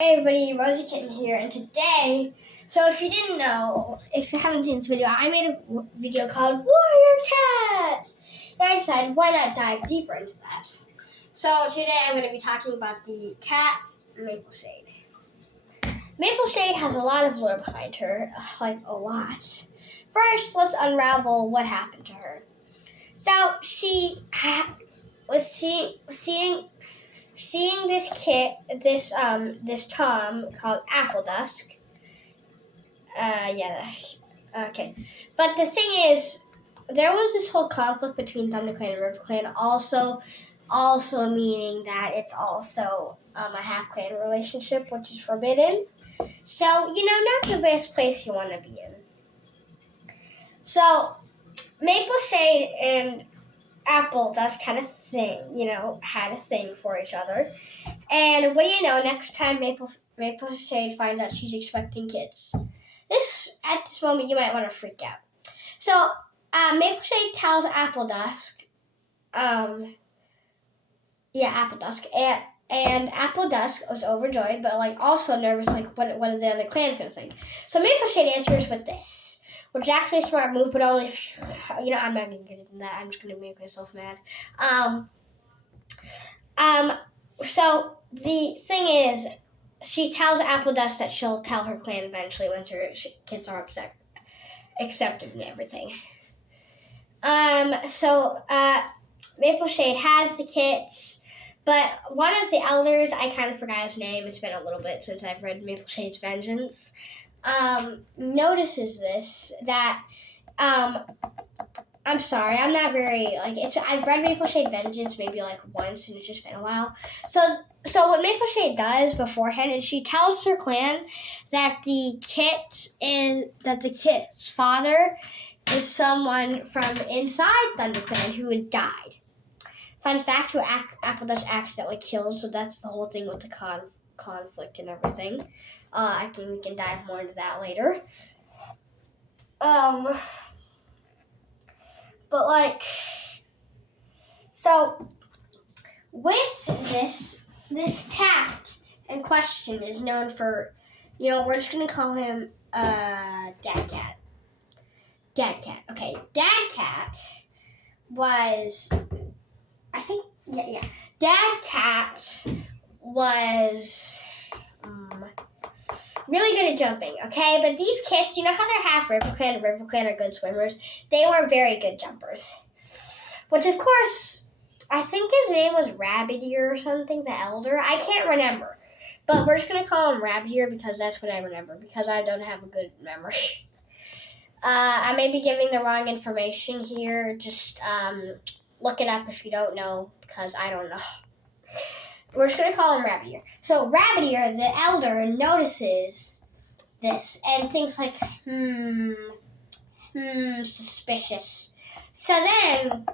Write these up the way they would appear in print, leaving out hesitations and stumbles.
Hey everybody, Rosie Kitten here, and today, so if you didn't know, if you haven't seen this video, I made a video called Warrior Cats! And I decided, why not dive deeper into that? So today I'm going to be talking about the cat, Mapleshade. Mapleshade has a lot of lore behind her, like a lot. First, let's unravel what happened to her. So she was seeing this kid, this Tom called Apple Dusk. Okay. But the thing is, there was this whole conflict between ThunderClan and RiverClan, also meaning that it's also a half-clan relationship, which is forbidden. So, not the best place you want to be in. So, Mapleshade and Apple Dusk had a thing for each other. And what do you know, next time Mapleshade finds out she's expecting kids. At this moment, you might want to freak out. So, Mapleshade tells Apple Dusk, Apple Dusk, and Apple Dusk was overjoyed, but, also nervous, what are the other clans going to think? So, Mapleshade answers with this, which is actually a smart move, but only if, I'm not going to get into that. I'm just going to make myself mad. So the thing is, she tells Apple Dusk that she'll tell her clan eventually once her kids are accepted and everything. So Mapleshade has the kids, but one of the elders, I kind of forgot his name. It's been a little bit since I've read Mapleshade's Vengeance. Notices this, that, I'm sorry, I'm not very, I've read Mapleshade Vengeance maybe, once, and it's just been a while. So what Mapleshade does beforehand is she tells her clan that the kit's father is someone from inside ThunderClan who had died. Fun fact, who Apple Dusk accidentally killed, so that's the whole thing with the conflict and everything. I think we can dive more into that later. So with this cat in question is known for, we're just going to call him Dad Cat. Dad Cat. Okay, Dad Cat was, Dad Cat was really good at jumping, okay? But these kids, how they're half RiverClan and RiverClan are good swimmers? They were very good jumpers. Which, of course, I think his name was Rabbit Ear or something, the elder. I can't remember. But we're just going to call him Rabbit Ear because that's what I remember, because I don't have a good memory. I may be giving the wrong information here. Just look it up if you don't know, because I don't know. We're just going to call him Rabbit Ear. So Rabbit Ear, the elder, notices this and thinks suspicious. So then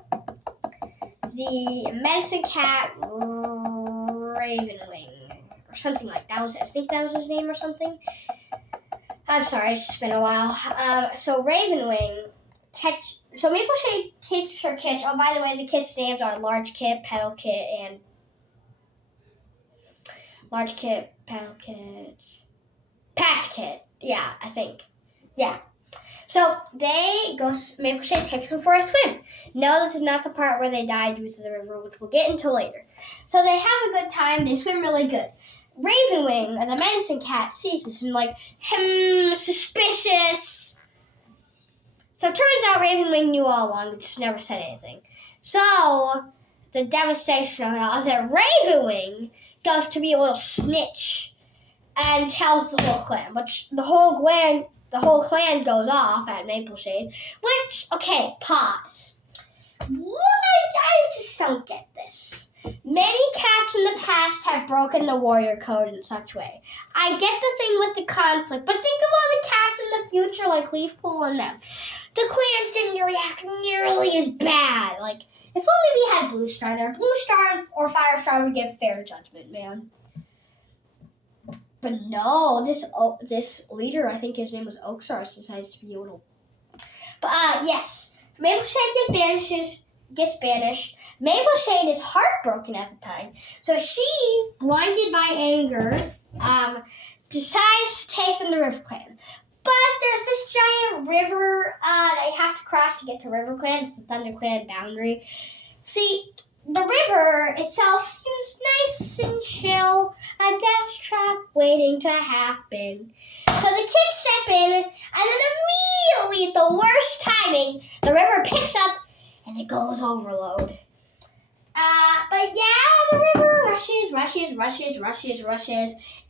the medicine cat Ravenwing, or something like that, I think that was his name or something. I'm sorry, it's just been a while. So Ravenwing, so Mapleshade takes her kids. Oh, by the way, the kids' names are Large Kit, Petal Kit, and Large Kit, Petal Kit, Patch Kit. Yeah, I think. Yeah. So Mapleshade takes them for a swim. No, this is not the part where they die due to the river, which we'll get into later. So they have a good time. They swim really good. Ravenwing, the medicine cat, sees this and suspicious. So it turns out Ravenwing knew all along, but just never said anything. So the devastation of it all is that Ravenwing goes to be a little snitch and tells the whole clan, which the whole clan goes off at Mapleshade, which, okay, pause. I just don't get this. Many cats in the past have broken the warrior code in such way. I get the thing with the conflict, but think of all the cats in the future, like Leafpool and them. The clans didn't react nearly as bad. If only we had Blue Star there. Blue Star or Fire Star would give fair judgment, man. But no, this leader, I think his name was Oaksars, decides to be a little. But yes, Mapleshade gets banished. Mapleshade is heartbroken at the time, so she, blinded by anger, decides to take them to River Clan. But there's this giant river that you have to cross to get to River Clan. It's the Thunder Clan boundary. See, the river itself seems nice and chill. A death trap waiting to happen. So the kids step in, and then immediately, at the worst timing, the river picks up and it goes overload. But yeah, the river rushes.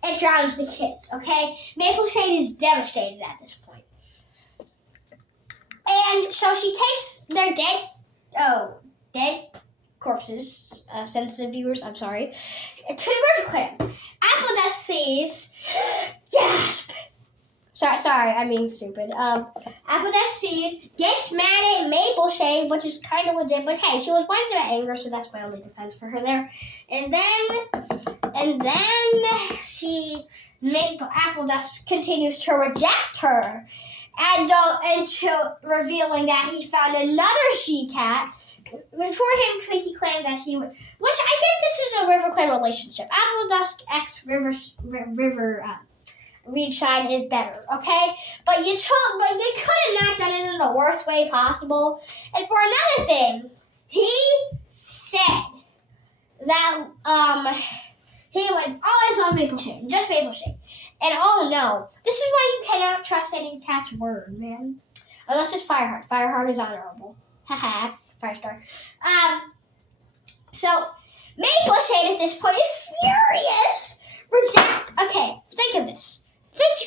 It drowns the kids, okay? Mapleshade is devastated at this point. And so she takes their dead corpses, sensitive viewers, I'm sorry, to the River Clan. Appledusk sees, gasp! Sorry, I'm being stupid. Appledusk sees, gets mad at Mapleshade, which is kind of legit, but hey, she was blinded by anger, so that's my only defense for her there. And then Appledusk continues to reject her, and to revealing that he found another she-cat. Before him, he claimed that he would, which I get this is a River Clan relationship. Appledusk x River Reedshine is better, okay? But you could have not done it in the worst way possible. And for another thing, he said that he would always love Mapleshade, just Mapleshade. And oh no, this is why you cannot trust any cat's word, man. Unless it's Fireheart. Fireheart is honorable. Haha, 5-star. So Mapleshade at this point is furious. Okay, think of this.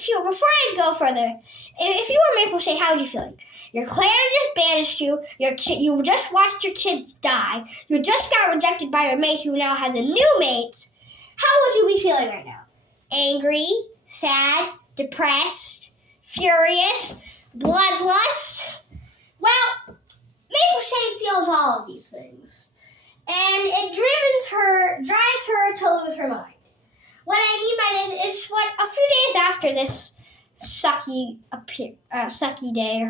Before I go further, if you were Mapleshade, how would you feel? Your clan just banished you. You just watched your kids die. You just got rejected by your mate who now has a new mate. How would you be feeling right now? Angry, sad, depressed, furious, bloodlust? Well, Mapleshade feels all of these things. And it drives her to lose her mind. What I mean by this is a few days after this sucky day,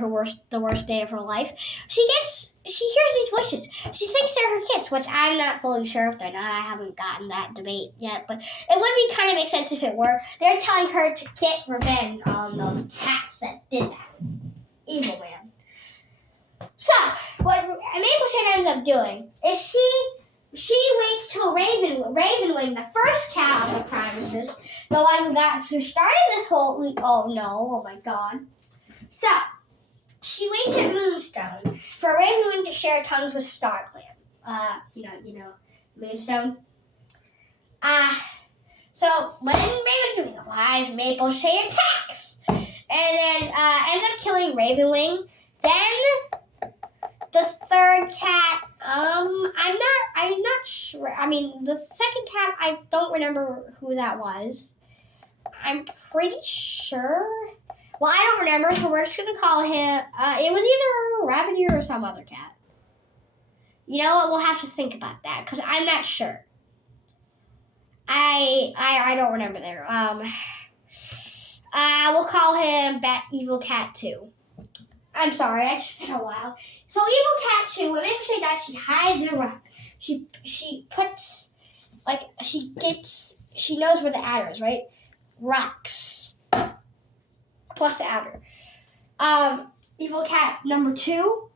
the worst day of her life, she hears these voices. She thinks they're her kids, which I'm not fully sure if they're not. I haven't gotten that debate yet, but it would be kind of make sense if it were. They're telling her to get revenge on those cats that did that. Evil man. So, what Mapleshade ends up doing is she waits till Ravenwing, the first cat on the premises, the one who started this whole oh my god. So, she waits at Moonstone for Ravenwing to share tongues with StarClan. You know, Moonstone. So, when Ravenwing arrives, Mapleshade attacks. And then ends up killing Ravenwing. Then the third cat, I'm not sure. I mean, the second cat, I don't remember who that was. I'm pretty sure. Well, I don't remember, so we're just going to call him, it was either Rabbit Ear or some other cat. You know what, we'll have to think about that, because I'm not sure. I don't remember there. We'll call him Evil Cat 2. I'm sorry, it's been a while. So Evil Cat 2, when Mapleshade dies, she hides in a rock. She puts, she knows where the adder is, right? Rocks. Plus the adder. Evil Cat number 2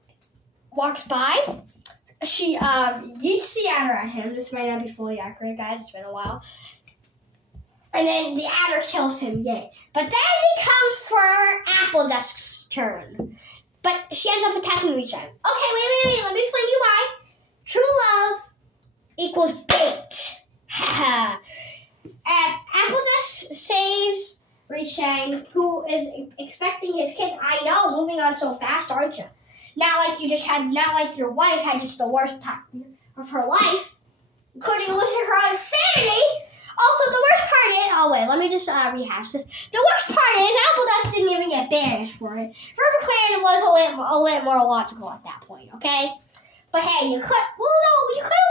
walks by. She yeets the adder at him. This might not be fully accurate, guys. It's been a while. And then the adder kills him, yay. But then it comes for Appledusk's turn. But she ends up attacking Reedshine. Okay, wait. Let me explain to you why. True love equals bait. Haha. Appledusk saves Reedshine, who is expecting his kids. I know, moving on so fast, aren't you? Not like your wife had just the worst time of her life, including losing her own sanity. Also, the worst part is, let me just rehash this. The worst part is, Appledusk didn't even get banished for it. River Clan was a little more logical at that point, okay? But hey, you could have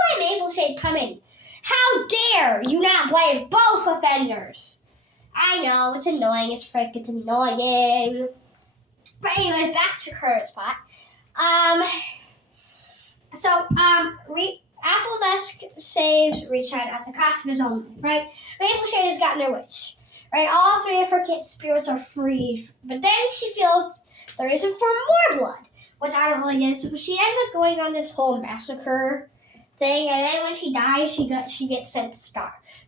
let Mapleshade come in. How dare you not blame both offenders? I know, it's annoying as frick, it's annoying. But anyways, back to her spot. Appledusk saves Reedshine at the cost of his own life, right? Mapleshade has gotten her wish. Right, all three of her spirits are freed, but then she feels the reason for more blood, which I don't really get. So she ends up going on this whole massacre thing, and then when she dies, she gets sent to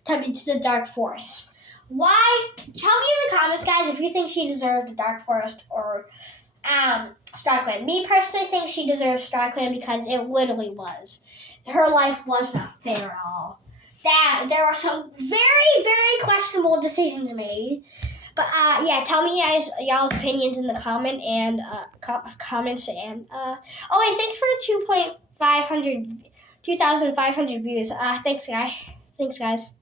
the Dark Forest. Why? Tell me in the comments, guys, if you think she deserved the Dark Forest or Starkland. Me personally think she deserves Starkland because it literally was. Her life was not fair at all. That there were some very, very questionable decisions made. But yeah, tell me y'all's opinions in the comments and and thanks for 2,500 views. Thanks guys.